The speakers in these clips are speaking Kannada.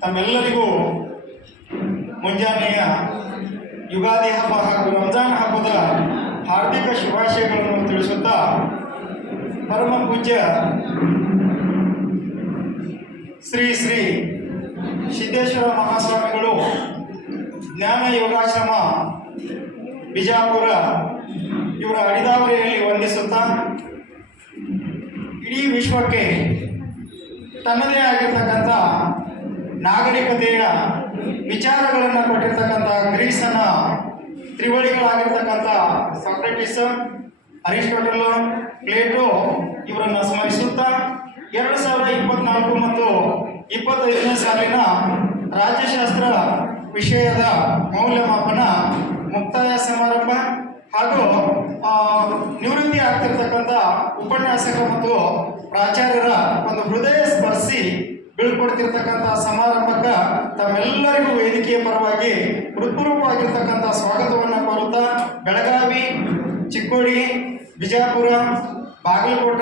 ತಮ್ಮೆಲ್ಲರಿಗೂ ಮುಂಜಾನೆಯ ಯುಗಾದಿ ಹಬ್ಬ ಹಾಗೂ ರಂಜಾನ್ ಹಬ್ಬದ ಹಾರ್ದಿಕ ಶುಭಾಶಯಗಳನ್ನು ತಿಳಿಸುತ್ತಾ ಪರಮ ಪೂಜ್ಯ ಶ್ರೀ ಶ್ರೀ ಸಿದ್ದೇಶ್ವರ ಮಹಾಸ್ವಾಮಿಗಳು ಜ್ಞಾನ ಯೋಗಾಶ್ರಮ ಬಿಜಾಪುರ ಇವರ ಅಡಿದಾವರಿಯಲ್ಲಿ ವಂದಿಸುತ್ತಾ ಇಡೀ ವಿಶ್ವಕ್ಕೆ ತನ್ನದೇ ಆಗಿರ್ತಕ್ಕಂಥ ನಾಗರಿಕತೆಯ ವಿಚಾರಗಳನ್ನು ಕೊಟ್ಟಿರ್ತಕ್ಕಂಥ ಗ್ರೀಸನ ತ್ರಿವಳಿಗಳಾಗಿರ್ತಕ್ಕಂಥ ಸಾಕ್ರೆಟಿಸ್, ಅರಿಸ್ಟೋಟಲ್, ಪ್ಲೇಟೋ ಇವರನ್ನು ಸ್ಮರಿಸುತ್ತಾ ಎರಡು ಸಾವಿರದ ಇಪ್ಪತ್ನಾಲ್ಕು ಮತ್ತು ಇಪ್ಪತ್ತೈದನೇ ಸಾಲಿನ ರಾಜ್ಯಶಾಸ್ತ್ರ ವಿಷಯದ ಮೌಲ್ಯಮಾಪನ ಮುಕ್ತಾಯ ಸಮಾರಂಭ. ಹಾಗೂ ನಿವೃತ್ತಿ ಆಗ್ತಿರ್ತಕ್ಕಂಥ ಉಪನ್ಯಾಸಕ ಮತ್ತು ಪ್ರಾಚಾರ್ಯರ ಒಂದು ಹೃದಯ ಸ್ಪರ್ಶಿ ಬೀಳ್ಕೊಡ್ತಿರ್ತಕ್ಕಂಥ ಸಮಾರಂಭಕ್ಕೆ ತಮ್ಮೆಲ್ಲರಿಗೂ ವೇದಿಕೆಯ ಪರವಾಗಿ ಹೃತ್ಪೂರ್ವವಾಗಿರ್ತಕ್ಕಂಥ ಸ್ವಾಗತವನ್ನು ಕೋರುತ್ತಾ ಬೆಳಗಾವಿ, ಚಿಕ್ಕೋಡಿ, ಬಿಜಾಪುರ, ಬಾಗಲಕೋಟ,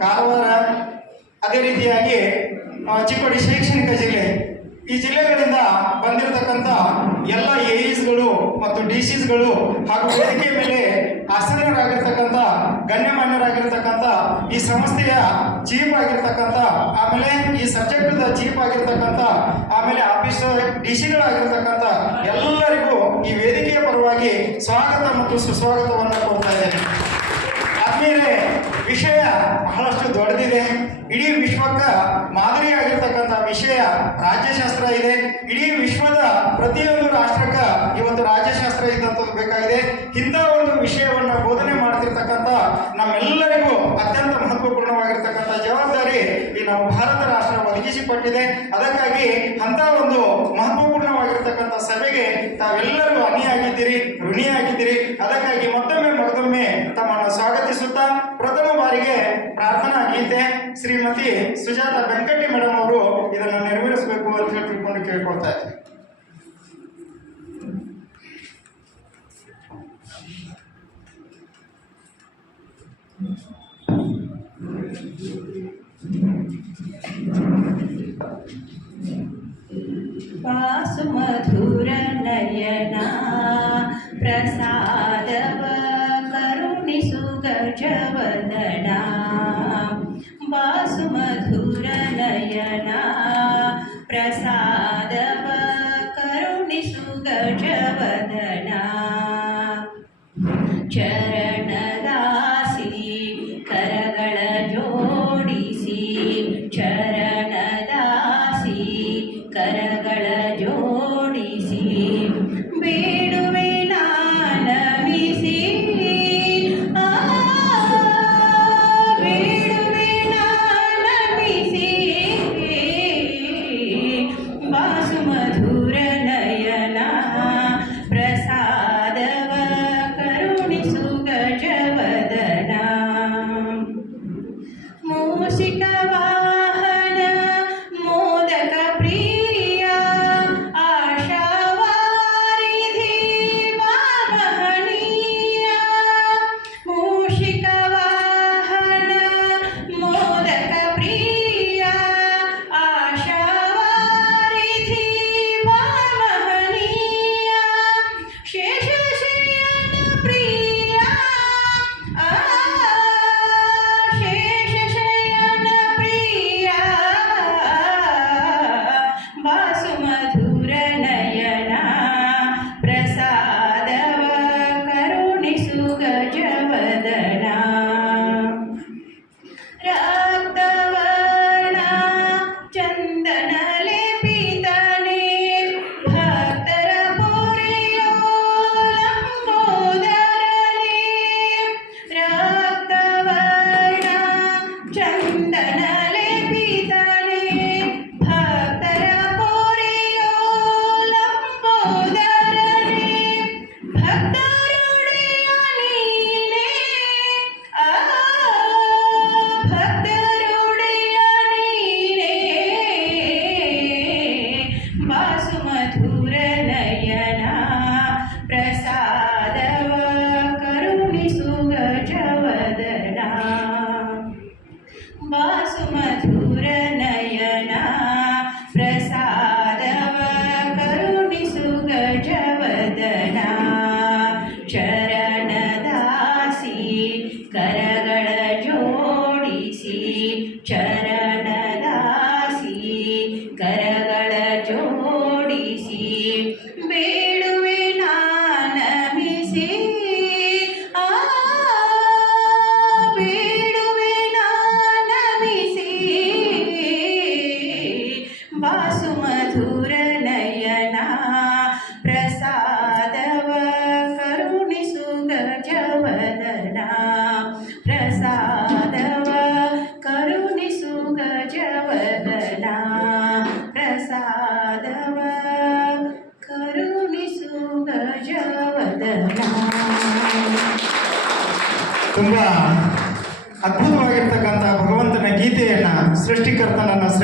ಕಾರವಾರ, ಅದೇ ರೀತಿಯಾಗಿ ಚಿಕ್ಕೋಡಿ ಶೈಕ್ಷಣಿಕ ಜಿಲ್ಲೆ ಈ ಜಿಲ್ಲೆಗಳಿಂದ ಬಂದಿರತಕ್ಕಂಥ ಎಲ್ಲ ಎಇಸ್ಗಳು ಮತ್ತು ಡಿ ಸಿಸ್ಗಳು ಹಾಗೂ ವೇದಿಕೆ ಮೇಲೆ ಆಸೀನರಾಗಿರ್ತಕ್ಕಂಥ, ಗಣ್ಯಮಾನ್ಯರಾಗಿರ್ತಕ್ಕಂಥ ಈ ಸಂಸ್ಥೆಯ ಚೀಫ್ ಆಗಿರ್ತಕ್ಕಂಥ, ಆಮೇಲೆ ಈ ಸಬ್ಜೆಕ್ಟ್ ಚೀಫ್ ಆಗಿರ್ತಕ್ಕಂಥ, ಆಮೇಲೆ ಆಫೀಸ್ ಡಿ ಸಿಗಳಾಗಿರ್ತಕ್ಕಂಥ ಎಲ್ಲರಿಗೂ ಈ ವೇದಿಕೆಯ ಪರವಾಗಿ ಸ್ವಾಗತ ಮತ್ತು ಸುಸ್ವಾಗತವನ್ನು ಕೊಡ್ತಾ ಇದ್ದೇನೆ. ಆದ್ಮೇಲೆ ವಿಷಯ ಬಹಳಷ್ಟು ದೊಡ್ಡದಿದೆ. ಇಡೀ ವಿಶ್ವಕ್ಕೆ ಮಾದರಿಯಾಗಿರ್ತಕ್ಕಂಥ ವಿಷಯ ರಾಜ್ಯಶಾಸ್ತ್ರ ಇದೆ. ಇಡೀ ವಿಶ್ವದ ಪ್ರತಿಯೊಂದು ರಾಷ್ಟ್ರಕ್ಕೆ ಇವತ್ತು ರಾಜ್ಯಶಾಸ್ತ್ರ ಇದ್ದಂಥದ್ದು ಬೇಕಾಗಿದೆ. ಇಂಥ ಒಂದು ವಿಷಯವನ್ನ ಬೋಧನೆ ಮಾಡ್ತಿರ್ತಕ್ಕಂಥ ನಮ್ಮೆಲ್ಲರಿಗೂ ಅತ್ಯಂತ ಮಹತ್ವಪೂರ್ಣವಾಗಿರ್ತಕ್ಕಂಥ ಜವಾಬ್ದಾರಿ ಈ ನಮ್ಮ ಭಾರತ ರಾಷ್ಟ್ರ ಒದಗಿಸಿಕೊಟ್ಟಿದೆ. ಅದಕ್ಕಾಗಿ ಅಂತ ಒಂದು ಮಹತ್ವಪೂರ್ಣವಾಗಿರ್ತಕ್ಕಂಥ ಸಭೆಗೆ ತಾವೆಲ್ಲರೂ ಅಣಿಯಾಗಿದ್ದೀರಿ, ಋಣಿಯಾಗಿದ್ದೀರಿ. ಅದಕ್ಕಾಗಿ ಮತ್ತೊಮ್ಮೆ ಮತ್ತೊಮ್ಮೆ ತಮ್ಮನ್ನು ಸ್ವಾಗತಿಸುತ್ತಾ ಬಾರಿಗೆ ಪ್ರಾರ್ಥನಾ ಗೀತೆ ಶ್ರೀಮತಿ ಸುಜಾತ ವೆಂಕಟಿ ಮೇಡಮ್ ಅವರು ಇದನ್ನು ನೆರವೇರಿಸಬೇಕು ಅಂತ ಹೇಳಿ ತಿಳ್ಕೊಂಡು ಕೇಳ್ಕೊಳ್ತಾ ಇದ್ದೀನಿ ನಯನ కరుణి సుగజవదనా బాసుమధు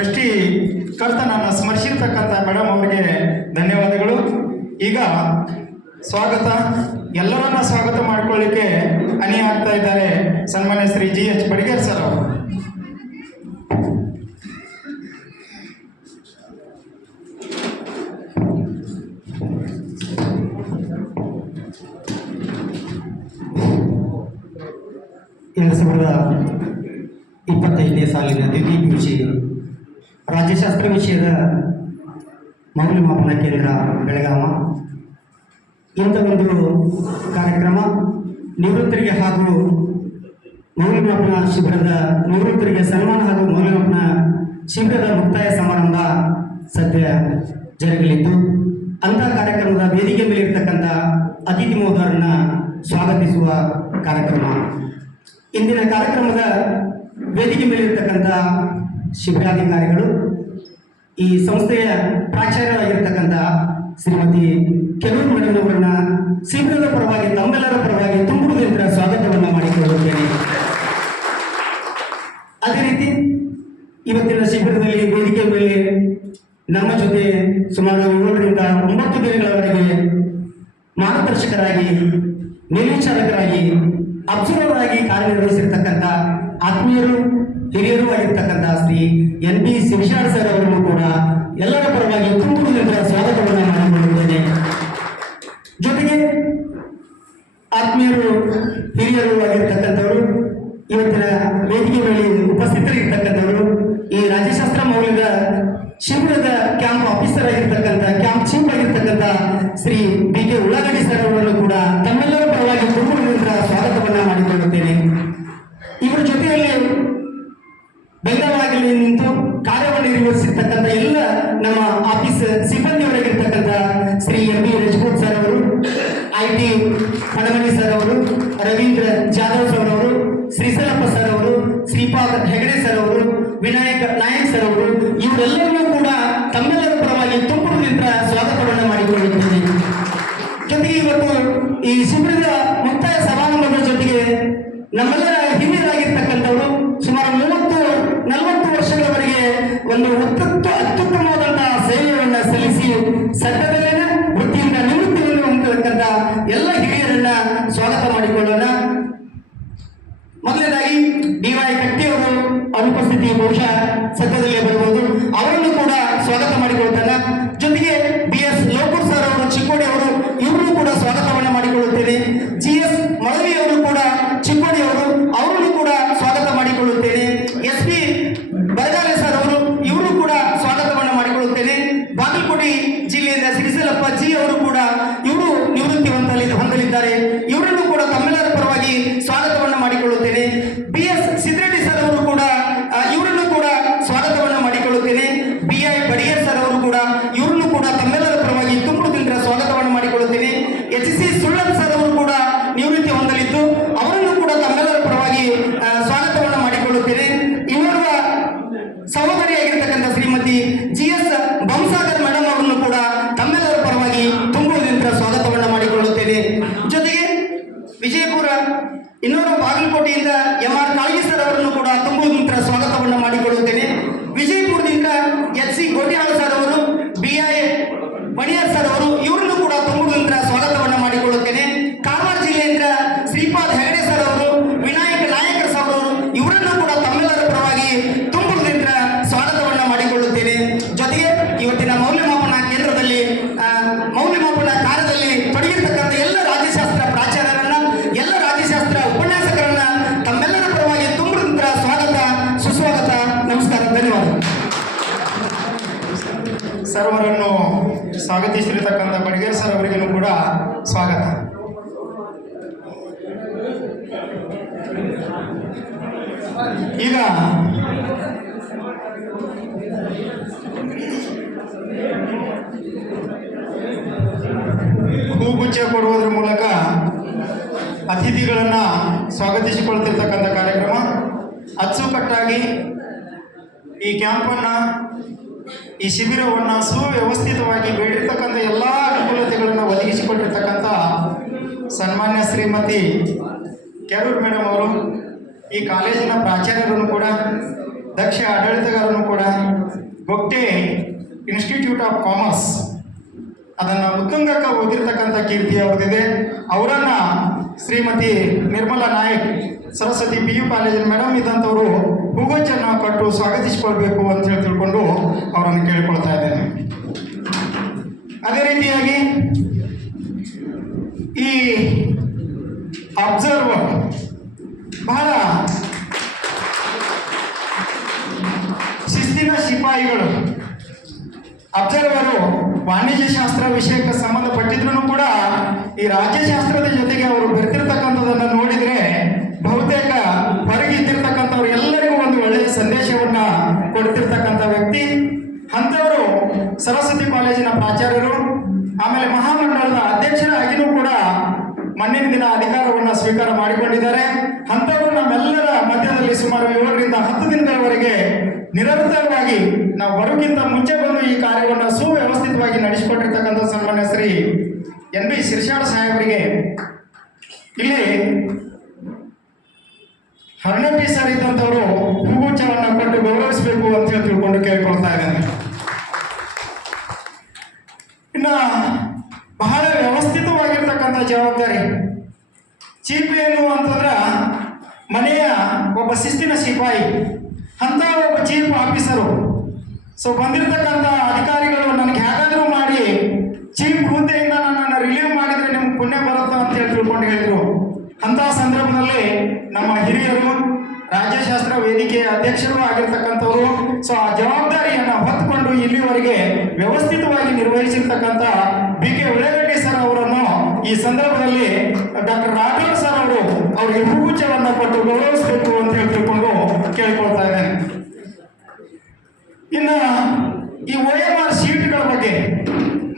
ಸೃಷ್ಟಿ ಕರ್ತನನ್ನು ಸ್ಮರಿಸಿರ್ತಕ್ಕಂಥ ಮೇಡಮ್ ಅವರಿಗೆ ಧನ್ಯವಾದಗಳು. ಈಗ ಸ್ವಾಗತ. ಎಲ್ಲರನ್ನ ಸ್ವಾಗತ ಮಾಡ್ಕೊಳ್ಳಿಕ್ಕೆ ಅನಿ ಆಗ್ತಾ ಇದ್ದಾರೆ. ಸನ್ಮಾನ್ಯ Shri G H Badiger sir ಅವರು. ಕೇಂದ್ರ ಸಂಘದ ಶಾಸ್ತ್ರ ವಿಷಯದ ಮೌಲ್ಯಮಾಪನ ಕೇಂದ್ರ ಬೆಳಗಾವ. ಇಂಥ ಒಂದು ಕಾರ್ಯಕ್ರಮ ನಿವೃತ್ತರಿಗೆ ಹಾಗೂ ಮೌಲ್ಯಮಾಪನ ಶಿಬಿರದ ನಿವೃತ್ತರಿಗೆ ಸನ್ಮಾನ ಹಾಗೂ ಮೌಲ್ಯಮಾಪನ ಶಿಬಿರದ ಮುಕ್ತಾಯ ಸಮಾರಂಭ ಸದ್ಯ ಜರುಗಲಿದ್ದು, ಅಂಥ ಕಾರ್ಯಕ್ರಮದ ವೇದಿಕೆ ಮೇಲೆ ಇರತಕ್ಕಂಥ ಅತಿಥಿ ಮೋದರನ್ನ ಸ್ವಾಗತಿಸುವ ಕಾರ್ಯಕ್ರಮ. ಇಂದಿನ ಕಾರ್ಯಕ್ರಮದ ವೇದಿಕೆ ಮೇಲೆ ಇರತಕ್ಕಂಥ ಶಿಬಿರಾಧಿಕಾರಿಗಳು ಈ ಸಂಸ್ಥೆಯ ಪ್ರಾಚಾರ್ಯರಾಗಿರ್ತಕ್ಕಂಥ ಶ್ರೀಮತಿ ಕೆಲವು ಮಡಿನವರನ್ನ ಶೀಘ್ರದ ನಿಂತು ಕಾರ್ಯವನ್ನು ನಿರ್ವಹಿಸಿರ್ತಕ್ಕಂಥ ಎಲ್ಲ ನಮ್ಮ office ಸಿಬ್ಬಂದಿಯವರಾಗಿರ್ತಕ್ಕಂಥ Shri M B Rajput sir ಅವರು ಐ ಟಿ ಸರ್ ಅವರು, ರವೀಂದ್ರ ಅತಿಥಿಗಳನ್ನ ಸ್ವಾಗತಿಸಿಕೊಳ್ತಿರ್ತಕ್ಕಂಥ ಕಾರ್ಯಕ್ರಮ. ಅಚ್ಚುಕಟ್ಟಾಗಿ ಈ ಕ್ಯಾಂಪನ್ನು, ಈ ಶಿಬಿರವನ್ನು ಸುವ್ಯವಸ್ಥಿತವಾಗಿ ಬೇಡಿರ್ತಕ್ಕಂಥ ಎಲ್ಲ ಅನುಕೂಲತೆಗಳನ್ನು ಒದಗಿಸಿಕೊಂಡಿರ್ತಕ್ಕಂಥ ಸನ್ಮಾನ್ಯ ಶ್ರೀಮತಿ ಕೆರೂರ್ ಮೇಡಮ್ ಅವರು, ಈ ಕಾಲೇಜಿನ ಪ್ರಾಚಾರ್ಯರನ್ನು ಕೂಡ, ದಕ್ಷ ಆಡಳಿತಗಾರನು ಕೂಡ ಗೊಟ್ಟೆ ಇನ್ಸ್ಟಿಟ್ಯೂಟ್ ಆಫ್ ಕಾಮರ್ಸ್ ಅದನ್ನು ಉತ್ತುಂಗಕ್ಕೆ ಓದಿರ್ತಕ್ಕಂಥ ಕೀರ್ತಿ ಅವ್ರದ್ದಿದೆ. ಅವರನ್ನ ಶ್ರೀಮತಿ ನಿರ್ಮಲಾ ನಾಯಕ್, ಸರಸ್ವತಿ ಪಿ ಯು ಕಾಲೇಜಿನ ಮೇಡಮ್ ಇದ್ದಂಥವರು ಹೂಗೊಚ್ಚನ್ನು ಕೊಟ್ಟು ಸ್ವಾಗತಿಸಿಕೊಳ್ಬೇಕು ಅಂತ ಹೇಳಿ ತಿಳ್ಕೊಂಡು ಅವರನ್ನು ಕೇಳಿಕೊಳ್ತಾ ಇದ್ದೇನೆ. ಅದೇ ರೀತಿಯಾಗಿ ಈ ಅಬ್ಸರ್ವರ್ ಬಹಳ ಶಿಸ್ತಿನ ಸಿಪಾಯಿಗಳು ಅಬ್ಸರ್ವರು ವಾಣಿಜ್ಯ ಶಾಸ್ತ್ರ ವಿಷಯಕ್ಕೆ ಸಂಬಂಧಪಟ್ಟಿದ್ರು ಕೂಡ ಈ ರಾಜ್ಯಶಾಸ್ತ್ರದ ಜೊತೆಗೆ ಅವರು ಬೆರೆತಿರ್ತಕ್ಕಂಥದ್ದನ್ನು ನೋಡಿದ್ರೆ ಬಹುತೇಕ ಹೊರಗೆ ಇದ್ದಿರ್ತಕ್ಕಂಥವ್ರು ಎಲ್ಲರಿಗೂ ಒಂದು ಒಳ್ಳೆಯ ಸಂದೇಶವನ್ನ ಕೊಡ್ತಿರ್ತಕ್ಕಂಥ ವ್ಯಕ್ತಿ. ಅಂಥವರು ಸರಸ್ವತಿ ಕಾಲೇಜಿನ ಪ್ರಾಚಾರ್ಯರು, ಆಮೇಲೆ ಮಹಾಮಂಡಲದ ಅಧ್ಯಕ್ಷರಾಗಿಯೂ ಕೂಡ ಮಣ್ಣಿನ ದಿನ ಅಧಿಕಾರವನ್ನು ಸ್ವೀಕಾರ ಮಾಡಿಕೊಂಡಿದ್ದಾರೆ. ಅಂಥವರು ನಮ್ಮೆಲ್ಲರ ಮಧ್ಯದಲ್ಲಿ ಸುಮಾರು ಏಳರಿಂದ ಹತ್ತು ದಿನಗಳವರೆಗೆ ನಿರಂತರವಾಗಿ ನಾವು ಬರೋಕ್ಕಿಂತ ಮುಂಚೆ ಬಂದು ಈ ಕಾರ್ಯವನ್ನು ಸುವ್ಯವಸ್ಥಿತವಾಗಿ ನಡೆಸಿಕೊಟ್ಟಿರ್ತಕ್ಕಂಥ ಸನ್ಮಾನ್ಯ ಶ್ರೀ ಎನ್ ಬಿ ಶಿರ್ಷಾಡ್ ಸಾಹೇಬರಿಗೆ, ಇಲ್ಲಿ ಹರ್ಣಟ್ಟಿ ಸರ್ ಇದ್ದಂಥವರು ಹೂಗುಚ್ಛವನ್ನು ಕೊಟ್ಟು ಗೌರವಿಸಬೇಕು ಅಂತ ಹೇಳಿ ತಿಳ್ಕೊಂಡು ಕೇಳ್ಕೊಳ್ತಾ ಇದ್ದೇನೆ ಇನ್ನ ಬಹಳ ವ್ಯವಸ್ಥಿತವಾಗಿರ್ತಕ್ಕಂಥ ಜವಾಬ್ದಾರಿ ಚೀಪ್ ಏನು ಅಂತಂದ್ರೆ ಮನೆಯ ಒಬ್ಬ ಶಿಸ್ತಿನ ಸಿಪಾಯಿ ಅಂತ ಒಬ್ಬ ಚೀಫ್ ಆಫೀಸರು ಸೊ ಬಂದಿರತಕ್ಕಂಥ ಅಧಿಕಾರಿಗಳು ನನಗೆ ಹೇಗಾದರೂ ಮಾಡಿ ಚೀಫ್ ಹುದ್ದೆಯಿಂದ ನನ್ನನ್ನು ರಿಲೀವ್ ಮಾಡಿದ್ರೆ ನಿಮ್ಗೆ ಪುಣ್ಯ ಬರುತ್ತೆ ಅಂತ ಹೇಳಿ ತಿಳ್ಕೊಂಡು ಹೇಳಿದ್ರು. ಅಂತ ಸಂದರ್ಭದಲ್ಲಿ ನಮ್ಮ ಹಿರಿಯರು, ರಾಜ್ಯಶಾಸ್ತ್ರ ವೇದಿಕೆಯ ಅಧ್ಯಕ್ಷರು ಆಗಿರ್ತಕ್ಕಂಥವ್ರು ಸೊ ಆ ಜವಾಬ್ದಾರಿಯನ್ನು ಹೊತ್ತುಕೊಂಡು ಇಲ್ಲಿವರೆಗೆ ವ್ಯವಸ್ಥಿತವಾಗಿ ನಿರ್ವಹಿಸಿರ್ತಕ್ಕಂಥ ಬಿ ಕೆ ಉಳ್ಳಗಡ್ಡಿ ಸರ್ ಅವರನ್ನು ಈ ಸಂದರ್ಭದಲ್ಲಿ ಡಾಕ್ಟರ್ ರಾಠೋಡ್ ಸರ್ ಅವರು ಅವರಿಗೆ ಪೂಜೆಗಳನ್ನ ಕೊಟ್ಟು ಗೌರವಿಸಬೇಕು ಅಂತ ಹೇಳಿ ತಿಳ್ಕೊಂಡು ಕೇಳ್ಕೊಳ್ತಾ ಇದ್ದೇನೆ ಇನ್ನು ಈ ಒ ಎಂ ಶೀಟ್ಗಳ ಬಗ್ಗೆ,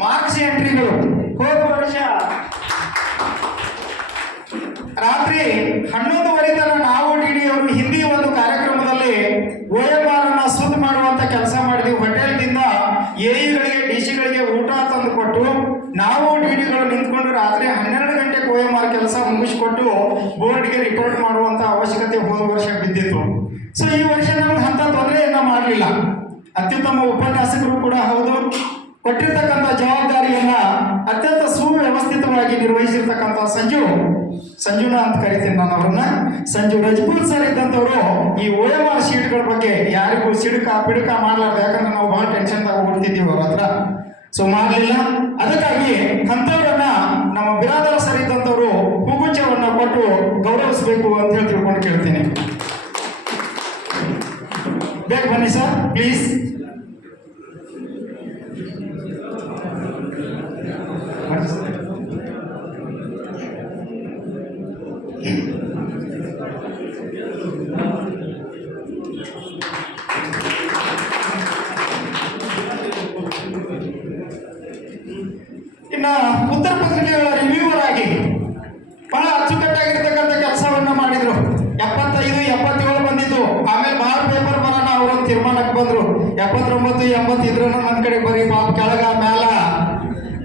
ಮಾರ್ಕ್ಸ್ ಎಂಟ್ರಿಗಳು, ಹೋದ ವರ್ಷ. ರಾತ್ರಿ ಹನ್ನೊಂದುವರೆ ತನ ನಾವು ಡಿಡಿ ಅವರು ಹಿಂದಿ ಒಂದು ಕಾರ್ಯಕ್ರಮದಲ್ಲಿ ಒ ಎಂ ಆರ್ ಅನ್ನ ಸುದ್ದಿ ಮಾಡುವಂತ ಕೆಲಸ ಮಾಡಿದ್ವಿ. ಹೋಟೆಲ್ದಿಂದ ಎಇಗಳಿಗೆ ಡಿ ಸಿಗಳಿಗೆ ಊಟ ತಂದು ಕೊಟ್ಟು ನಾವು ಡಿಡಿಗಳು ನಿಂತ್ಕೊಂಡು ರಾತ್ರಿ ಹನ್ನೆರಡು ಗಂಟೆಗೆ ಒ ಎಂ ಆರ್ ಕೆಲಸ ಮುಗಿಸಿಕೊಟ್ಟು ಬೋರ್ಡ್ಗೆ ರಿಪೋರ್ಟ್ ಮಾಡುವಂತ ಅವಶ್ಯಕತೆ ಹೋದ ವರ್ಷ ಬಿದ್ದಿತ್ತು. ಸೊ ಈ ವರ್ಷ ನಮ್ಗೆ ಅಂತ ತೊಂದರೆಯನ್ನ ಮಾಡಲಿಲ್ಲ ಅತ್ಯುತ್ತಮ ಉಪನ್ಯಾಸಕರು ಕೂಡ ಹೌದು. ಕೊಟ್ಟಿರ್ತಕ್ಕಂಥ ಜವಾಬ್ದಾರಿಯನ್ನ ಅತ್ಯಂತ ಸುವ್ಯವಸ್ಥಿತವಾಗಿ ನಿರ್ವಹಿಸಿರ್ತಕ್ಕಂಥ ಸಂಜು, ಸಂಜುನ ಅಂತ ಕರಿತೀನಿ ನಾನು ಅವ್ರನ್ನ. ಸಂಜು ರಜಪೂತ್ ಸರ್ ಇದ್ದಂಥವ್ರು ಈ ಓ ಎಂ ಆರ್ ಶೀಟ್ಗಳ ಬಗ್ಗೆ ಯಾರಿಗೂ ಸಿಡುಕ ಪಿಡುಕ ಮಾಡಲಾರ್ದು. ಯಾಕಂದ್ರೆ ನಾವು ಬಹಳ ಟೆನ್ಷನ್ದಾಗ ಓಡ್ತಿದ್ದೀವಿ ಅವ್ರ ಹತ್ರ. ಸೊ ಮಾಡಲಿಲ್ಲ. ಅದಕ್ಕಾಗಿ ಅಂಥವ್ರನ್ನ ನಮ್ಮ ಬಿರಾದರ ಸರ್ ಇದ್ದಂಥವ್ರು ಹೂಗುಚ್ಛವನ್ನ ಕೊಟ್ಟು ಗೌರವಿಸಬೇಕು ಅಂತ ಹೇಳಿ ತಿಳ್ಕೊಂಡು ಕೇಳ್ತೀನಿ. ಬೇಕು ಬನ್ನಿ ಸರ್ ಪ್ಲೀಸ್ ಎಂಬತ್ತಿದ್ರು ನನ್ನ ಕಡೆ ಬರೀ ಪಾಪ ಕೆಳಗ ಮ್ಯಾಲ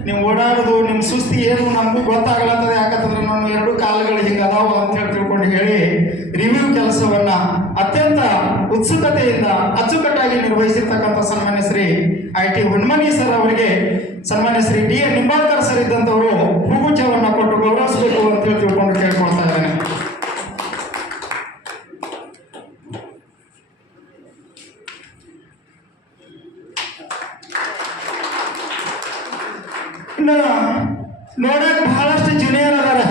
ನೀವು ಓಡಾಡೋದು ನಿಮ್ಮ ಸುಸ್ತಿ ಏನು ನಮಗೂ ಗೊತ್ತಾಗಲತ್ತದ ಯಾಕಂತಂದ್ರೆ ನಾನು ಎರಡು ಕಾಲುಗಳು ಹಿಂಗೆ ಅದಾವ ಅಂತ ಹೇಳಿ ತಿಳ್ಕೊಂಡು ಹೇಳಿ, ರಿವ್ಯೂ ಕೆಲಸವನ್ನ ಅತ್ಯಂತ ಉತ್ಸುಕತೆಯಿಂದ ಅಚ್ಚುಕಟ್ಟಾಗಿ ನಿರ್ವಹಿಸಿರ್ತಕ್ಕಂಥ ಸನ್ಮಾನ್ಯ Shri I T Hunmani sir ಅವರಿಗೆ ಸನ್ಮಾನ್ಯ Shri D N Nimbalkar sir ಇದ್ದಂಥವರು ಹೂಗುಚ್ಛವನ್ನ ಕೊಟ್ಟು ಗೌರವಿಸಬೇಕು ಅಂತ ಹೇಳಿ ತಿಳ್ಕೊಂಡು ಕೇಳ್ಕೊಳ್ತಾ ಇದ್ದೇನೆ ಇನ್ನು ನೋಡಕ್ ಬಹಳಷ್ಟು ಜೂನಿಯರ್ ಅದಾರ.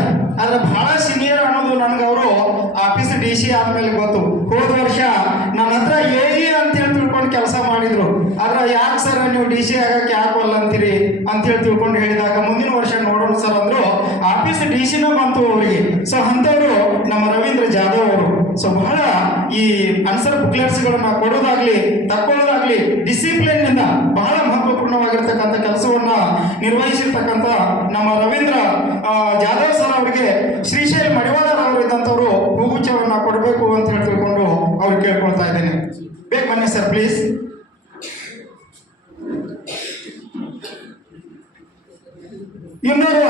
ಆದ್ರೆ ಬಹಳ ಸೀನಿಯರ್ ಅನ್ನೋದು ನನ್ಗೆ ಅವರು ಆಫೀಸ್ ಡಿ ಸಿ ಆದ್ಮೇಲೆ ಗೊತ್ತು. ಹೋದ ವರ್ಷ ನನ್ನ ಹತ್ರ ಎ ಅಂತ ಹೇಳಿ ತಿಳ್ಕೊಂಡು ಕೆಲಸ ಮಾಡಿದ್ರು. ಆದ್ರೆ ಯಾಕೆ ಸರ್ ನೀವು ಡಿ ಸಿ ಆಗಕ್ಕೆ ಯಾಕೆ ಅಂತೀರಿ ಅಂತ ಹೇಳಿ ತಿಳ್ಕೊಂಡು ಹೇಳಿದಾಗ ಮುಂದಿನ ವರ್ಷ ನೋಡೋಣ ಸರ್ ಅಂದ್ರು ಆಫೀಸ್ ಡಿ ಸಿನೂ ಬಂತು ಅವರಿಗೆ. ಸೊ ಅಂಥವ್ರು ನಮ್ಮ ರವೀಂದ್ರ ಜಾಧವ್ ಸೊ ಬಹಳ ಈ ಆನ್ಸರ್ ಬುಕ್ಲೆಟ್ಸ್ಗಳನ್ನ ಕೊಡೋದಾಗ್ಲಿ ತಕ್ಕೊಳ್ಳೋದಾಗ್ಲಿ ಡಿಸಿಪ್ಲಿನ್ನಿಂದ ಬಹಳ ಮಹತ್ವಪೂರ್ಣವಾಗಿರ್ತಕ್ಕಂಥ ಕೆಲಸವನ್ನ ನಿರ್ವಹಿಸಿರ್ತಕ್ಕಂಥ ನಮ್ಮ ರವೀಂದ್ರ ಜಾಧವ್ ಸರ್ ಅವರಿಗೆ ಶ್ರೀಶೈಲ್ ಮಡಿವಾಳರ್ ಅವರು ಇದ್ದಂಥವರು ಹೂಗುಚ್ಛವನ್ನ ಕೊಡಬೇಕು ಅಂತ ಹೇಳಿ ತಿಳ್ಕೊಂಡು ಅವ್ರು ಕೇಳ್ಕೊಳ್ತಾ ಇದ್ದೇನೆ. ಬೇಗ ಬನ್ನಿ ಸರ್ ಪ್ಲೀಸ್ ಇನ್ನೊಂದು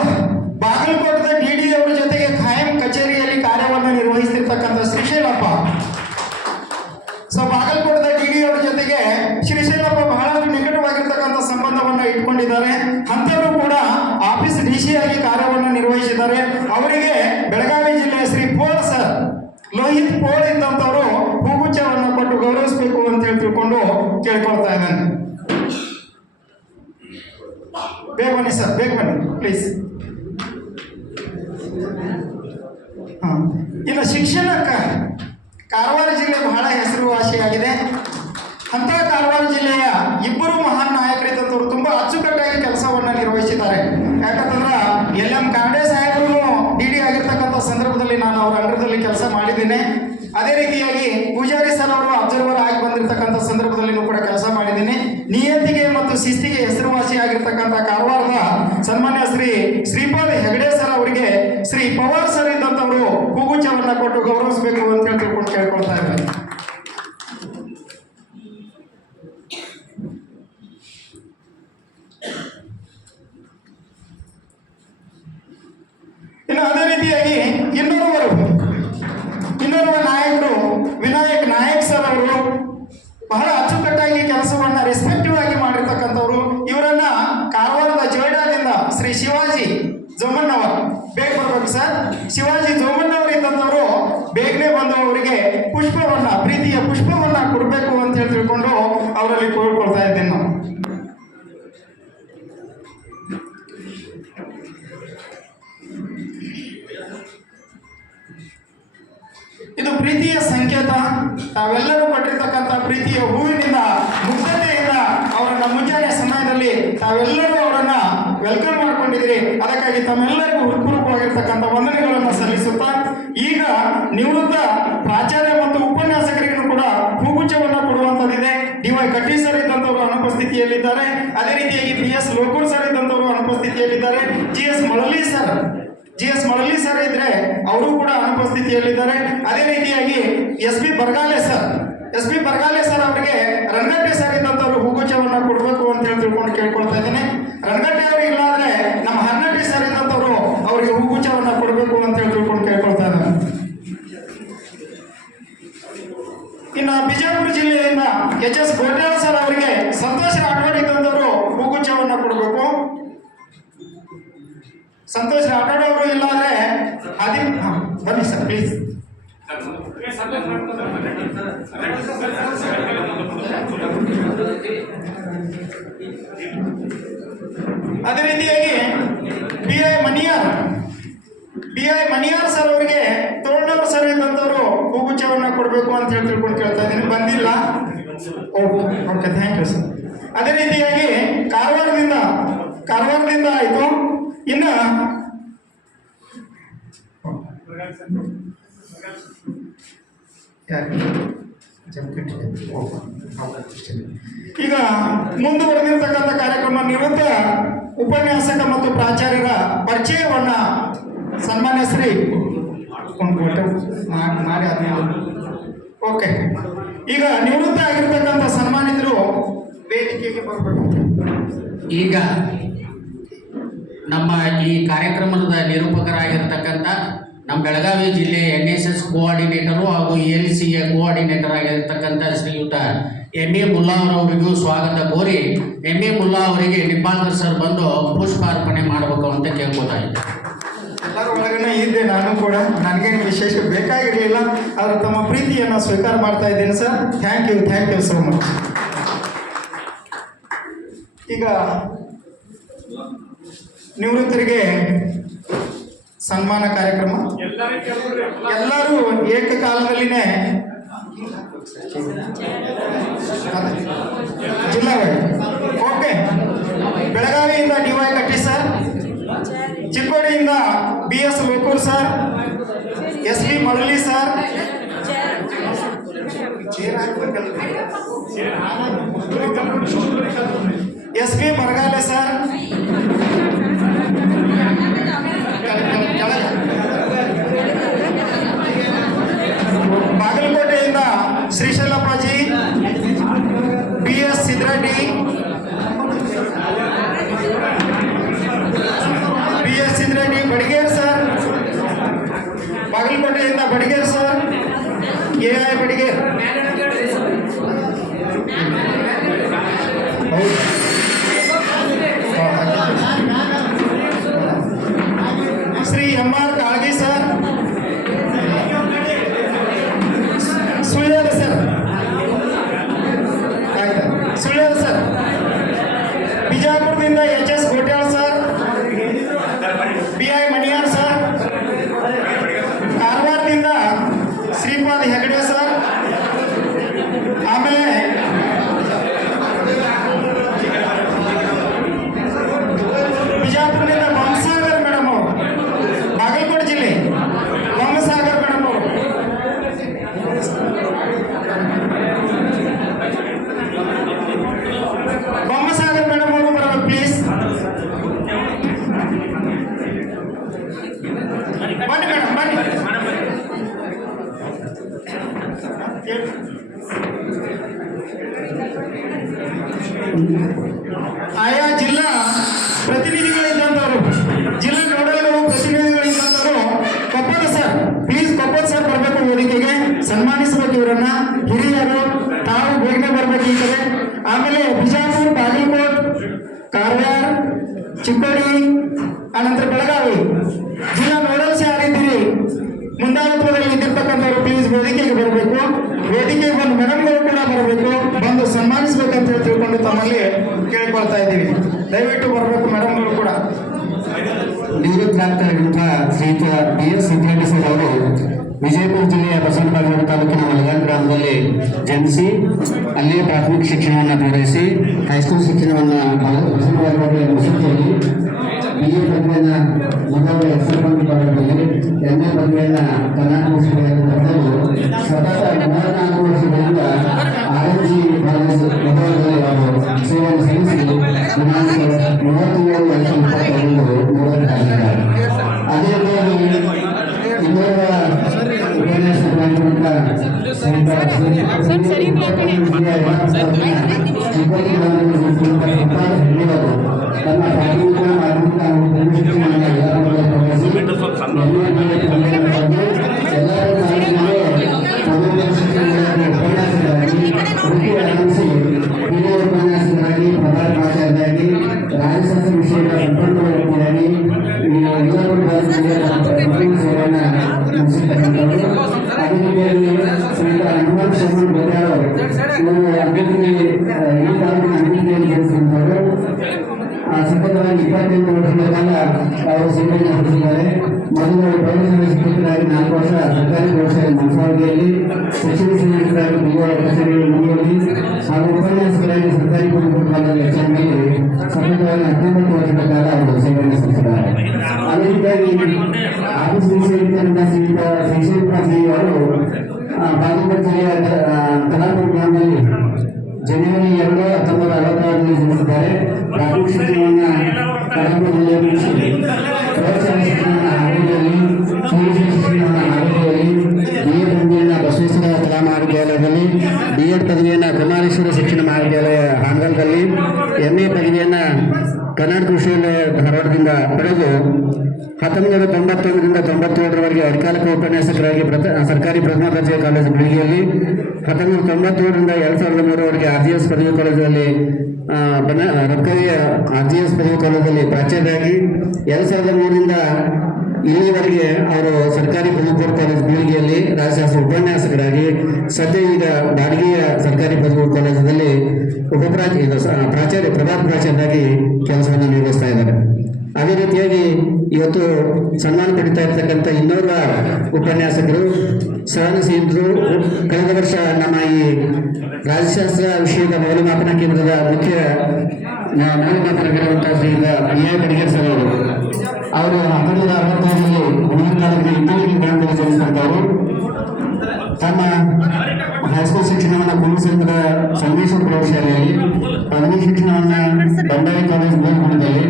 ಬಾಗಲಕೋಟದ ಡಿ ಡಿ ಅವರ ಜೊತೆಗೆ ಖಾಯಂ ಕಚೇರಿಯಲ್ಲಿ ಕಾರ್ಯವನ್ನು ನಿರ್ವಹಿಸ್ತಿರ್ತಕ್ಕಂಥ ಸೊ ಬಾಗಲಕೋಟದ ಡಿ ಅವರ ಜೊತೆಗೆ ಶ್ರೀಶೈಲಪ್ಪ ಬಹಳ ನಿಕಟವಾಗಿರ್ತಕ್ಕಂಥ ಸಂಬಂಧವನ್ನು ಇಟ್ಕೊಂಡಿದ್ದಾರೆ. ಅಂತವರು ಕೂಡ ಆಫೀಸ್ ಡಿ ಸಿ ಆಗಿ ಕಾರ್ಯವನ್ನು ನಿರ್ವಹಿಸಿದ್ದಾರೆ. ಅವರಿಗೆ ಬೆಳಗಾವಿ ಜಿಲ್ಲೆಯ ಶ್ರೀ ಪೋಳ್ ಸರ್, ಲೋಹಿತ್ ಪೋಳ್ ಇದ್ದಂಥವರು ಹೂಗುಚ್ಛವನ್ನು ಕೊಟ್ಟು ಗೌರವಿಸಬೇಕು ಅಂತ ಹೇಳಿ ತಿಳ್ಕೊಂಡು ಕೇಳ್ಕೊಳ್ತಾ ಇದ್ದಾನೆ. ಬೇಗ ಬನ್ನಿ ಸರ್, ಬೇಗ ಬನ್ನಿ ಪ್ಲೀಸ್ ಹೂವಿನಿಂದ ಮುಗ್ಧತೆಯಿಂದ ಅವರನ್ನ ಮುಂಜಾನೆ ಸಮಯದಲ್ಲಿ ತಾವೆಲ್ಲರೂ ಅವರನ್ನ ವೆಲ್ಕಮ್ ಮಾಡ್ಕೊಂಡಿದ್ರಿ ಅದಕ್ಕಾಗಿ ತಮ್ಮೆಲ್ಲರಿಗೂ ಹೃತ್ಪೂರ್ವಕವಾಗಿರ್ತಕ್ಕಂಥ ವಂದನೆಗಳನ್ನು ಸಲ್ಲಿಸುತ್ತಾ, ಈಗ ನಿವೃತ್ತ ಪ್ರಾಚಾರ್ಯ ಮತ್ತು ಉಪನ್ಯಾಸಕರಿಗೂ ಕೂಡ ಹೂಗುಚ್ಛವನ್ನು ಕೊಡುವಂಥದ್ದಿದೆ. ಡಿ ವೈ ಕಟ್ಟಿ ಸರ್ ಇದ್ದಂಥವರು ಅನುಪಸ್ಥಿತಿಯಲ್ಲಿದ್ದಾರೆ. ಅದೇ ರೀತಿಯಾಗಿ ಪಿ ಎಸ್ ಲೋಕೂರ್ ಸರ್ ಇದ್ದಂಥವರು ಅನುಪಸ್ಥಿತಿಯಲ್ಲಿದ್ದಾರೆ. G S Malali sir G S Malali sir ಇದ್ರೆ ಅವರು ಕೂಡ ಅನುಪಸ್ಥಿತಿಯಲ್ಲಿದ್ದಾರೆ. ಅದೇ ರೀತಿಯಾಗಿ S B Bargale sir S P Bargale sir ಅವರಿಗೆ ರಂಗಟ್ಟೆ ಸರ್ ಇದ್ದಂಥವ್ರು ಹೂಗುಚ್ಛವನ್ನ ಕೊಡಬೇಕು ಅಂತ ಹೇಳಿ ತಿಳ್ಕೊಂಡು ಕೇಳ್ಕೊಳ್ತಾ ಇದ್ದೀನಿ. ರಂಗಟ್ಟೆ ಅವರು ಇಲ್ಲ ಅಂದ್ರೆ ನಮ್ಮ ಹನ್ನಟ್ಟಿ ಸರ್ ಇದ್ದಂಥವ್ರು ಅವರಿಗೆ ಹೂಗುಚ್ಛವನ್ನ ಕೊಡಬೇಕು ಅಂತ ಹೇಳಿ ತಿಳ್ಕೊಂಡು ಕೇಳ್ಕೊಳ್ತಾ ಇದ್ದಾರೆ. ಇನ್ನು ಬಿಜಾಪುರ ಜಿಲ್ಲೆಯಿಂದ ಎಚ್ ಎಸ್ ಗೋಟ್ಯಾಳ ಸರ್ ಅವರಿಗೆ ಸಂತೋಷ ರಾಠೋಡ್ ಇದ್ದಂಥವ್ರು ಹೂಗುಚ್ಛವನ್ನ ಕೊಡಬೇಕು. ಸಂತೋಷ ರಾಠೋಡ್ ಅವರು ಇಲ್ಲ ಅಂದ್ರೆ ಬನ್ನಿ ಸರ್ ಪ್ಲೀಸ್ ಅದೇ ರೀತಿಯಾಗಿ B I Maniyar B I Maniyar sir ಅವರಿಗೆ ತೋಳ್ನವ್ರ ಸರ್ ಇದ್ದಂಥವ್ರು ಹೂಗುಚ್ಛವನ್ನ ಕೊಡಬೇಕು ಅಂತ ಹೇಳಿ ತಿಳ್ಕೊಂಡು ಕೇಳ್ತಾ ಇದ್ದೀನಿ. ಬಂದಿಲ್ಲ. ಓಕೆ ಥ್ಯಾಂಕ್ ಯು ಸರ್ ಅದೇ ರೀತಿಯಾಗಿ ಕಾರವಾರದಿಂದ ಕಾರವಾರದಿಂದ ಆಯಿತು. ಇನ್ನು ಈಗ ಮುಂದುವರೆದಿರ್ತಕ್ಕಂಥ ಕಾರ್ಯಕ್ರಮ ನಿವೃತ್ತ ಉಪನ್ಯಾಸಕ ಮತ್ತು ಪ್ರಾಚಾರ್ಯರ ಪರಿಚಯವನ್ನ ಸನ್ಮಾನ್ಯ ಶ್ರೀ ಓಕೆ ಈಗ ನಿವೃತ್ತ ಆಗಿರ್ತಕ್ಕಂಥ ಸನ್ಮಾನಿತರು ವೇದಿಕೆಗೆ ಬರಬೇಕು. ಈಗ ನಮ್ಮ ಈ ಕಾರ್ಯಕ್ರಮದ ನಿರೂಪಕರಾಗಿರ್ತಕ್ಕಂಥ ನಮ್ಮ ಬೆಳಗಾವಿ ಜಿಲ್ಲೆ ಎನ್ ಎಸ್ ಎಸ್ ಕೋಆರ್ಡಿನೇಟರು ಹಾಗೂ ಎಲ್ ಸಿ ಎ ಕೋಆರ್ಡಿನೇಟರ್ ಆಗಿರತಕ್ಕಂಥ ಶ್ರೀಯುತ ಎಂ ಎ ಮುಲ್ಲಾ ಅವರವರಿಗೂ ಸ್ವಾಗತ ಕೋರಿ ಎಂ ಎ ಮುಲ್ಲಾ ಅವರಿಗೆ ನಿಂಬಾಳ್ಕರ್ ಸರ್ ಬಂದು ಪುಷ್ಪಾರ್ಪಣೆ ಮಾಡಬೇಕು ಅಂತ ಕೇಳ್ಕೊತಾ ಇದ್ದೆ. ಎಲ್ಲರ ಒಳಗನೆ ಇದ್ದೆ ನಾನು ಕೂಡ. ನನಗೇನು ವಿಶೇಷ ಬೇಕಾಗಿರಲಿಲ್ಲ, ಆದರೆ ತಮ್ಮ ಪ್ರೀತಿಯನ್ನು ಸ್ವೀಕಾರ ಮಾಡ್ತಾ ಇದ್ದೀನಿ sir thank you thank you so much ಈಗ ನಿವೃತ್ತರಿಗೆ ಸನ್ಮಾನ ಕಾರ್ಯಕ್ರಮ? ಎಲ್ಲರೂ ಏಕಕಾಲದಲ್ಲಿನೇ ಜಿಲ್ಲಾ ಓಕೆ ಬೆಳಗಾವಿಯಿಂದ D Y Katti sir. ಚಿಕ್ಕೋಡಿಯಿಂದ B S Lokur sir. S V Marali sir. S B Baragale sir. Srisailam ಊರಿನಿಂದ ಎಚ್ ಎಸ್ ಸನ್ಮಾನಿಸಬೇಕು ಇವರನ್ನ. ಹಿರಿಯರು ತಾವು ಬೇಗನೆ ಬರ್ಬೇಕೀತದೆ ಆಮೇಲೆ ಬಿಜಾಪುರ ನೇಮಿಸಿ ಅಲ್ಲೇ ಪ್ರಾಥಮಿಕ ಶಿಕ್ಷಣವನ್ನು ಪೂರೈಸಿ ಹೈಸ್ಕೂಲ್ ಶಿಕ್ಷಣವನ್ನು ಮುಗಿಸುತ್ತೇನೆ. ಬಿ ಎ ಪದವಿಯನ್ನು ಮೊದಲ ಎಸ್ ಎಲ್ ಪದವಿ ಕಾಲೇಜಲ್ಲಿ ಎಂ ಎ ಪದವಿಯನ್ನು ಕರ್ನಾಟಕ ಸತತ ಮೂವತ್ನಾಲ್ಕು ವರ್ಷಗಳಿಂದ ಆರ್ ಜಿ ಕಾಲೇಜ್ ಮೊದಲು ಸೇವೆಯನ್ನು ಸಲ್ಲಿಸಿ ಲಕ್ಷ ಸರ್ Gracias. ಅಧ್ಯಕ್ಷರಾಗಿ ಎರಡು ಸಾವಿರದ ಮೂರರಿಂದ ಇಲ್ಲಿವರೆಗೆ ಅವರು ಸರ್ಕಾರಿ ಪದವಿಪೂರ್ವ ಕಾಲೇಜು ಬೀಳಿಗೆಯಲ್ಲಿ ರಾಜಶಾಸ್ತ್ರ ಉಪನ್ಯಾಸಕರಾಗಿ, ಸದ್ಯ ಈಗ ಬಾಡಿಗೆಯ ಸರ್ಕಾರಿ ಪದವಿಪೂರ್ವ ಕಾಲೇಜದಲ್ಲಿ ಉಪಪ್ರಾಚ ಪ್ರಾಚಾರ್ಯ ಪ್ರಧಾನ ಪ್ರಾಚಾರ್ಯರಾಗಿ ಕೆಲಸವನ್ನು ನಿರ್ವಹಿಸ್ತಾ ಇದ್ದಾರೆ. ಅದೇ ರೀತಿಯಾಗಿ ಇವತ್ತು ಸನ್ಮಾನ ಪಡಿತಾ ಇರ್ತಕ್ಕಂಥ ಇನ್ನೋರ್ವ ಉಪನ್ಯಾಸಕರು ಸಹನಸಿದ್ರು ಕಳೆದ ವರ್ಷ ನಮ್ಮ ಈ ರಾಜಶಾಸ್ತ್ರ ವಿಷಯದ ಮೌಲ್ಯಮಾಪನ ಕೇಂದ್ರದ ಮುಖ್ಯ ನಾಲ್ಕನೇ ತರಗತಿರುವಂತಹ ಶ್ರೀಯುತ ಪಿ ಎ ಕಡಿಗೇರ್ ಸರ್ ಅವರು ಅವರು ಹತ್ತೊಂಬತ್ತು ಅರವತ್ತೈದರಲ್ಲಿ ಮುನಿಕಾಲದಲ್ಲಿ ಇಂಜಿನಿಯರಿಂಗ್ ಬೆಂಗಳೂರು ಸೇರಿಸಿದಂತವರು ತಮ್ಮ ಹೈಸ್ಕೂಲ್ ಶಿಕ್ಷಣವನ್ನು ಕುಂಭಸಂದ್ರ ಸಂದೇಶ ಪ್ರೌಢಶಾಲೆಯಲ್ಲಿ ಪದವಿ ಶಿಕ್ಷಣವನ್ನು ಬಂಡಾಯ ಕಾಲೇಜ್ ಗೋಲ್ಗುಂಡದಲ್ಲಿ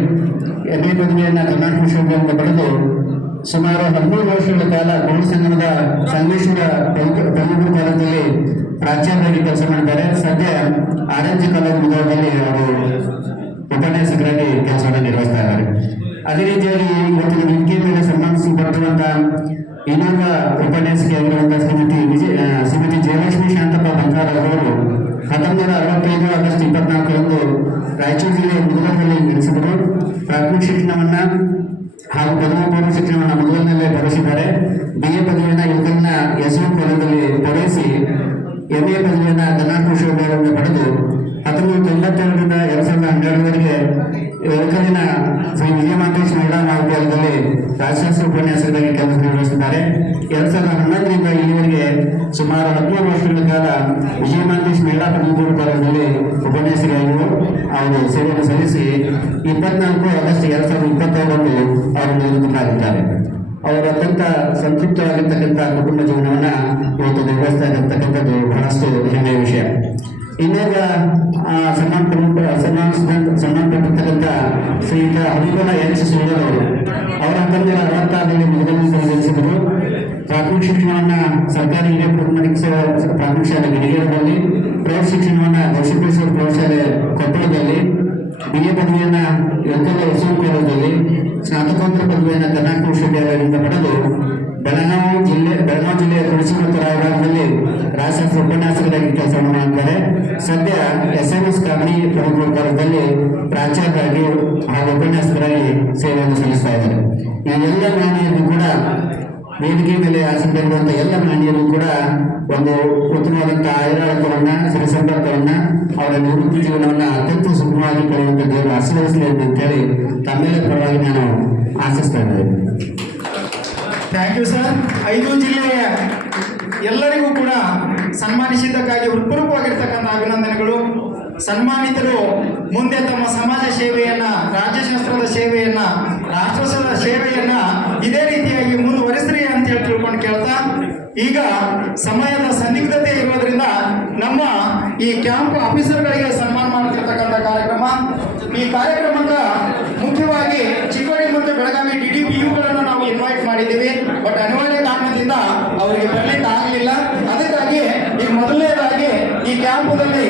ಎಂ ಎ ಪದವಿಯನ್ನು ಕರ್ನಾಟಕ ವಿಶ್ವವಿದ್ಯಾಲಯದಿಂದ ಪಡೆದು ಸುಮಾರು ಹದಿನೈದು ವರ್ಷಗಳ ಕಾಲ ಗೌಡ ಸಂಘದ ಸಂಗಮೇಶ್ವರ ಬೆಂಗಳೂರು ಪ್ರಾಚಾರ್ಯರಾಗಿ ಕೆಲಸ ಮಾಡಿದ್ದಾರೆ ಸದ್ಯ ಆರ್ ಎನ್ ಜಿ ಕಾಲೇಜ್ ವಿಭಾಗದಲ್ಲಿ ಅವರು ಉಪನ್ಯಾಸಕರಾಗಿ ಕೆಲಸವನ್ನು ನಿರ್ವಹಿಸ್ತಾ ಇದ್ದಾರೆ. ಅದೇ ರೀತಿಯಾಗಿ ಇವತ್ತಿನ ವೇದಿಕೆ ಮೇಲೆ ಸಂಬಂಧಿಸಲ್ಪಟ್ಟಿರುವಂತಹ ಇನ್ನೊಬ್ಬ ಉಪನ್ಯಾಸಕಿಯಾಗಿರುವಂತಹ ಶ್ರೀಮತಿ ವಿಜಯ ಶ್ರೀಮತಿ ಜಯಲಕ್ಷ್ಮಿ ಶಾಂತಪ್ಪ ಬಂಗಾರ ಅವರು ಹತ್ತೊಂಬತ್ತು ಅರವತ್ತೈದು ಆಗಸ್ಟ್ ಇಪ್ಪತ್ನಾಲ್ಕರಂದು ರಾಯಚೂರು ಜಿಲ್ಲೆಯ ಮುಧೋಳದಲ್ಲಿ ನಡೆಸಿದರು ಪ್ರಾಥಮಿಕ ಶಿಕ್ಷಣವನ್ನ ಹಾಗೂ ಪದವಿ ಪೂರ್ವ ಶಿಕ್ಷಣವನ್ನು ಮುಧೋಳನಲ್ಲೇ ಪೂರೈಸಿದ್ದಾರೆ ಬಿ ಎ ಪದವಿಯನ್ನು ಇಳಕಲ್ನ ಎಸ್ ಕಾಲೇಜಲ್ಲಿ ಪೂರೈಸಿ ಎಂ ಎ ಪದವಿಯನ್ನು ಕರ್ನಾಟಕ ವಿಶ್ವವಿದ್ಯಾಲಯದಿಂದ ಪಡೆದು ಹತ್ತೊಂಬತ್ತು ತೊಂಬತ್ತೆರಡರಿಂದ ಎರಡ್ ಸಾವಿರದ ಹನ್ನೆರಡರವರೆಗೆ ಇಳಕಲಿನ ಶ್ರೀ ವಿಜಯಮಾಂತೇಶ್ ಮಹಿಳಾ ಮಹಾವಿದ್ಯಾಲಯದಲ್ಲಿ ರಾಜಶಾಸ್ತ್ರ ಉಪನ್ಯಾಸಕರಾಗಿ ಕೆಲಸ ನಿರ್ವಹಿಸಿದ್ದಾರೆ ಎರಡ್ ಸಾವಿರದ ಹನ್ನೊಂದರಿಂದ ಇಲ್ಲಿವರೆಗೆ ಸುಮಾರು ಹದಿಮೂರು ವರ್ಷಗಳ ಕಾಲ ವಿಜಯಮಾಂತೇಶ್ ಮಹಿಳಾ ಪದವಿಪೂರ್ವ ಕಾಲೇಜಿನಲ್ಲಿ ಉಪನ್ಯಾಸಕರಾಗಿರು ಅವರು ಸೇವೆಯನ್ನು ಸಲ್ಲಿಸಿ ಇಪ್ಪತ್ನಾಲ್ಕು ಆಗಸ್ಟ್ ಎರಡ್ ಸಾವಿರದ ಇಪ್ಪತ್ತೈದರಂದು ಅವರು ನಿವೃತ್ತರಾಗಿದ್ದಾರೆ ಅವರು ಅತ್ಯಂತ ಸಂತೃಪ್ತವಾಗಿರ್ತಕ್ಕಂಥ ಕುಟುಂಬ ಜೀವನವನ್ನ ಇವತ್ತು ನಿರ್ವಹಿಸ್ತಾ ಇರತಕ್ಕಂಥದ್ದು ಬಹಳಷ್ಟು ಹೆಮ್ಮೆಯ ವಿಷಯ. ಇನ್ನೊಬ್ಬ ಸನ್ಮಾನ ಸನ್ಮಾನ ಸನ್ಮಾನಪಟ್ಟಿರ್ತಕ್ಕಂಥ ಶ್ರೀಯುತ ಹಬೀಬುಲ್ಲಾ ಎಚ್ ಸುಂದರ್ ಅವರು. ಅವರ ಹತ್ತೊಂಬತ್ತು ಅರ್ಥದಲ್ಲಿ ಮೊದಲನೇ ಜನಿಸಿದರು ಪ್ರಾಥಮಿಕ ಶಿಕ್ಷಣವನ್ನ ಸರ್ಕಾರಿ ಹಿರಿಯ ಪ್ರಾಥಮಿಕ ಪ್ರಾಥಮಿಕ ಶಾಲೆ ಗಿರಿಗೇರದಲ್ಲಿ ಪ್ರೌಢ ಶಿಕ್ಷಣವನ್ನ ದಕ್ಷಿಣೇಶ್ವರ ಪ್ರೌಢಶಾಲೆ ಕೊಪ್ಪಳದಲ್ಲಿ ಬಿ ಎ ಪದವಿಯನ್ನ ಎಲ್ಕಲ್ಲ ಎಸ್ಎಂ ಕಾಲೇಜಲ್ಲಿ ಸ್ನಾತಕೋತ್ತರ ಪದವಿಯನ್ನು ಕರ್ನಾಟಕ ವಿಶ್ವವಿದ್ಯಾಲಯದಿಂದ ಪಡೆದು ಬೆಳಗಾವಿ ಜಿಲ್ಲೆ, ಬೆಳಗಾವಿ ಜಿಲ್ಲೆಯ ತುಳಸಿ ಮತ್ತು ರಾಯಬಾಗದಲ್ಲಿ ರಾಜಶಾಸ್ತ್ರ ಉಪನ್ಯಾಸಕರಾಗಿ ಕೆಲಸ ಮಾಡಿದ್ದಾರೆ ಸದ್ಯ ಎಸ್ ಎಂ ಎಸ್ ಕಂಪನಿ ಪ್ರಮುಖ ಕಾಲದಲ್ಲಿ ಪ್ರಾಚಾರ್ಯರಾಗಿ ಹಾಗೂ ಉಪನ್ಯಾಸಕರಾಗಿ ಸೇವೆಯನ್ನು ಸಲ್ಲಿಸ್ತಾ ಇದ್ದಾರೆ. ಈ ಎಲ್ಲ ಮಾನಿಯನ್ನು ಕೂಡ ವೇದಿಕೆ ಮೇಲೆ ಆಸಕ್ತಿರುವಂತಹ ಎಲ್ಲ ಮಾನಿಯನ್ನು ಕೂಡ ಒಂದು ಉತ್ತಮವಾದಂತಹ ಆಯುರಾಳತವನ್ನ, ಸಿರಿ ಸಂಪರ್ಕವನ್ನ ಅವರ ನಿವೃತ್ತಿ ಜೀವನವನ್ನು ಅತ್ಯಂತ ಸುಖವಾಗಿ ಕಳೆಯುವಂತ ದೇವರು ಆಶೀರ್ವದಿಸಲಿ ಅಂತೇಳಿ ತಮ್ಮೆಲ್ಲ ಪರವಾಗಿ ನಾನು ಆಶಿಸ್ತಾ ಇದ್ದೇನೆ. ಥ್ಯಾಂಕ್ ಯು ಸರ್ ಐದು ಜಿಲ್ಲೆಯ ಎಲ್ಲರಿಗೂ ಕೂಡ ಸನ್ಮಾನಿಸಿದ್ದಕ್ಕಾಗಿ ಹೃತ್ಪೂರ್ವವಾಗಿರ್ತಕ್ಕಂಥ ಅಭಿನಂದನೆಗಳು. ಸನ್ಮಾನಿತರು ಮುಂದೆ ತಮ್ಮ ಸಮಾಜ ಸೇವೆಯನ್ನ ರಾಜ್ಯಶಾಸ್ತ್ರದ ಸೇವೆಯನ್ನ ರಾಷ್ಟ್ರ ಸೇವೆಯನ್ನ ಇದೇ ರೀತಿಯಾಗಿ ಮುಂದುವರಿಸ್ರಿ. ಅಂತ ಹೇಳಿ ತಿಳ್ಕೊಂಡು ಕೇಳ್ತಾ, ಈಗ ಸಮಯದ ಸನ್ನಿಗ್ಧತೆ ಇರೋದ್ರಿಂದ ನಮ್ಮ ಈ ಕ್ಯಾಂಪ್ ಆಫೀಸರ್ಗಳಿಗೆ ಸನ್ಮಾನ ಮಾಡ್ತಿರ್ತಕ್ಕಂಥ ಕಾರ್ಯಕ್ರಮ. ಈ ಕಾರ್ಯಕ್ರಮದ ಮುಖ್ಯವಾಗಿ ಚಿಕ್ಕೋಡಿ ಮತ್ತು ಬೆಳಗಾವಿ ಡಿ ಡಿ ಪಿ ಯುಗಳನ್ನು ನಾವು ಇನ್ವೈಟ್ ಮಾಡಿದ್ದೀವಿ. ಬಟ್ ಅನಿವಾರ್ಯ ಕಾರಣದಿಂದ ಅವರಿಗೆ ಬರಲಿಕ್ಕೆ ಆಗಲಿಲ್ಲ. ಅದಕ್ಕಾಗಿ ಈ ಮೊದಲನೇದಾಗಿ ಈ ಕ್ಯಾಂಪದಲ್ಲಿ